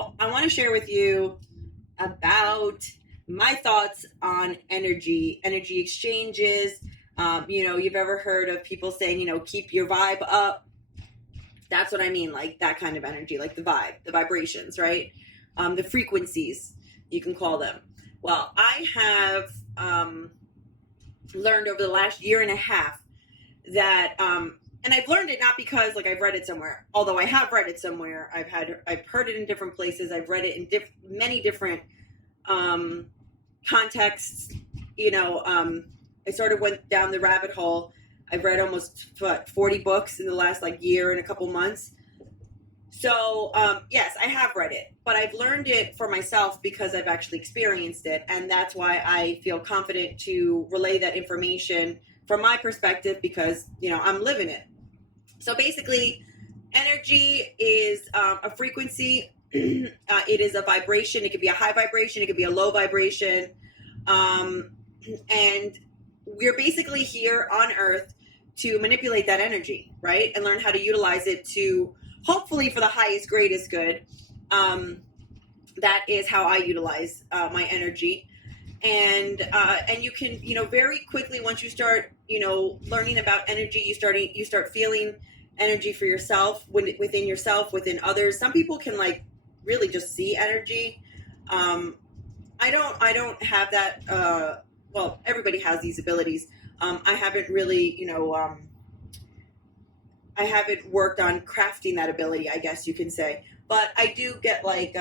So I want to share with you about my thoughts on energy exchanges. You've ever heard of people saying, keep your vibe up. That's what I mean, like that kind of energy, like the vibe, the vibrations, right? The frequencies, you can call them. Well, I have learned over the last year and a half that and I've learned it not because like I've read it somewhere, although I have read it somewhere. I've heard it in different places. I've read it in many different contexts. I sort of went down the rabbit hole. I've read almost 40 books in the last like year and a couple months. So yes, I have read it, but I've learned it for myself because I've actually experienced it, and that's why I feel confident to relay that information from my perspective because I'm living it. So basically, energy is a frequency. It is a vibration. It could be a high vibration. It could be a low vibration. And we're basically here on Earth to manipulate that energy, right? And learn how to utilize it to hopefully for the highest, greatest good. That is how I utilize my energy. And you can, very quickly once you start, learning about energy, you start feeling energy for yourself, within yourself, within others. Some people can like really just see energy. I don't have that. Well, everybody has these abilities. I haven't really, I haven't worked on crafting that ability, I guess you can say. But I do get like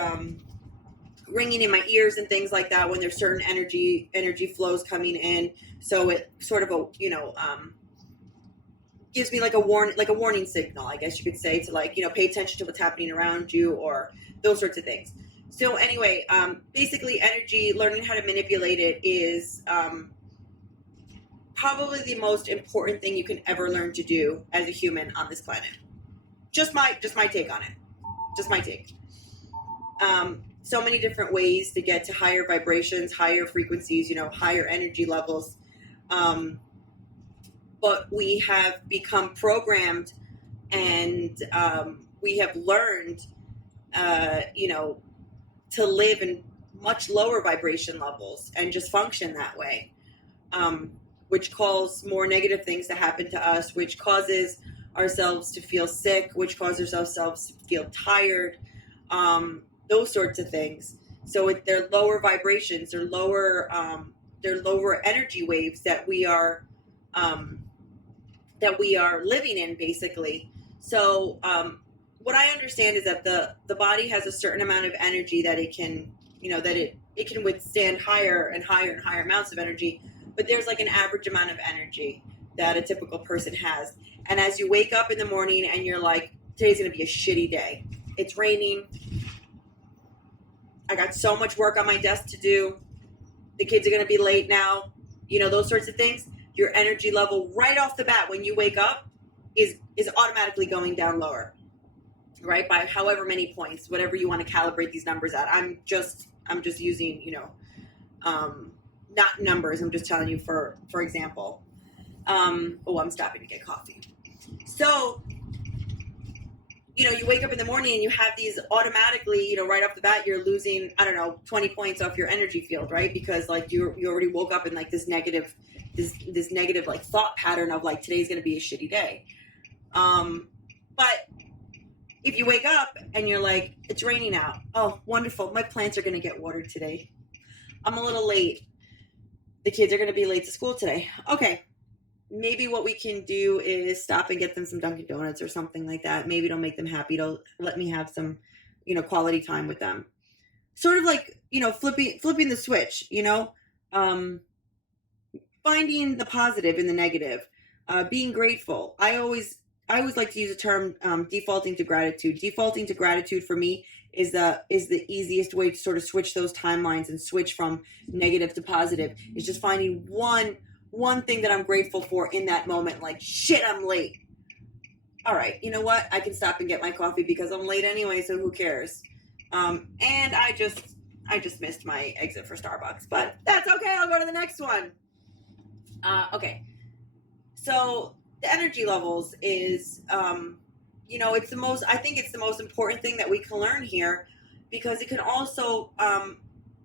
ringing in my ears and things like that when there's certain energy flows coming in. So it sort of gives me like a warning signal, I guess you could say, to like pay attention to what's happening around you or those sorts of things. So anyway, basically energy, learning how to manipulate it is probably the most important thing you can ever learn to do as a human on this planet. Just my take on it. Just my take. So many different ways to get to higher vibrations, higher frequencies, higher energy levels. But we have become programmed and we have learned, to live in much lower vibration levels and just function that way, which causes more negative things to happen to us, which causes ourselves to feel sick, which causes ourselves to feel tired, those sorts of things. So they're lower vibrations, they're lower energy waves that we are living in, basically. So what I understand is that the body has a certain amount of energy that it can, it can withstand higher and higher and higher amounts of energy, but there's like an average amount of energy that a typical person has. And as you wake up in the morning and you're like, today's going to be a shitty day. It's raining. I got so much work on my desk to do. The kids are going to be late now. Those sorts of things. Your energy level right off the bat when you wake up is automatically going down lower, right? By however many points, whatever you want to calibrate these numbers at. I'm just using, not numbers. I'm just telling you for example. I'm stopping to get coffee. So, you wake up in the morning and you have these automatically, right off the bat, you're losing, 20 points off your energy field, right? Because like you already woke up in like this negative like thought pattern of like, today's going to be a shitty day. But if you wake up and you're like, it's raining out. Oh, wonderful. My plants are going to get watered today. I'm a little late. The kids are going to be late to school today. Okay. Maybe what we can do is stop and get them some Dunkin' Donuts or something like that. Maybe it'll make them happy. It'll let me have some, quality time with them. Sort of like, flipping the switch, finding the positive in the negative, being grateful. I always like to use the term defaulting to gratitude. Defaulting to gratitude for me is the easiest way to sort of switch those timelines and switch from negative to positive. Is just finding one thing that I'm grateful for in that moment. Like, shit, I'm late. All right, you know what? I can stop and get my coffee because I'm late anyway, so who cares? And I just missed my exit for Starbucks, but that's okay. I'll go to the next one. Okay. So the energy levels is, I think it's the most important thing that we can learn here because it can also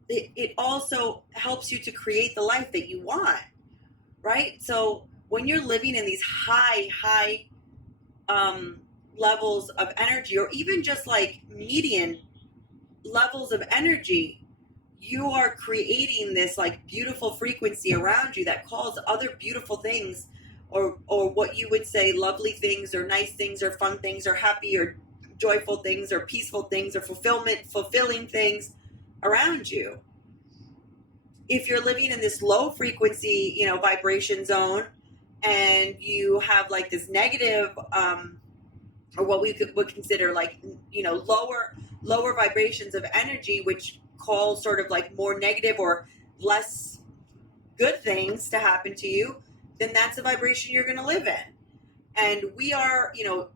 it also helps you to create the life that you want, right? So when you're living in these high levels of energy, or even just like median levels of energy, you are creating this like beautiful frequency around you that calls other beautiful things, or what you would say lovely things, or nice things, or fun things, or happy or joyful things, or peaceful things, or fulfilling things around you. If you're living in this low frequency, vibration zone, and you have like this negative, or what we would consider like, lower vibrations of energy, which call sort of like more negative or less good things to happen to you, then that's the vibration you're going to live in. And we are,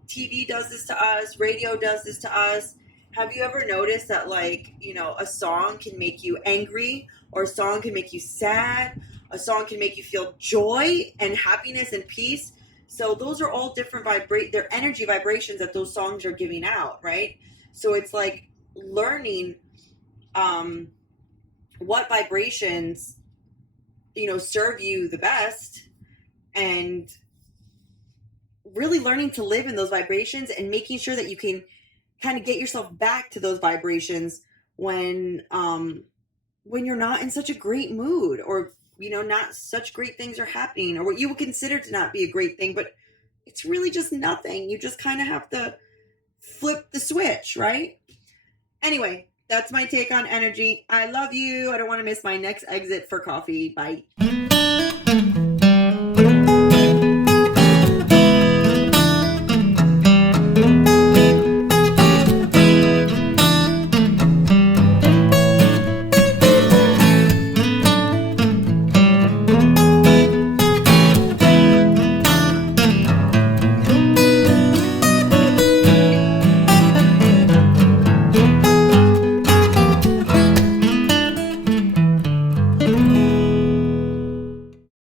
TV does this to us, radio does this to us. Have you ever noticed that, like, a song can make you angry, or a song can make you sad, a song can make you feel joy and happiness and peace? So those are all different they're energy vibrations that those songs are giving out, right? So it's like learning what vibrations, serve you the best, and really learning to live in those vibrations, and making sure that you can kind of get yourself back to those vibrations when you're not in such a great mood, or not such great things are happening, or what you would consider to not be a great thing, but it's really just nothing. You just kind of have to flip the switch, right? Anyway, that's my take on energy. I love you. I don't want to miss my next exit for coffee. Bye.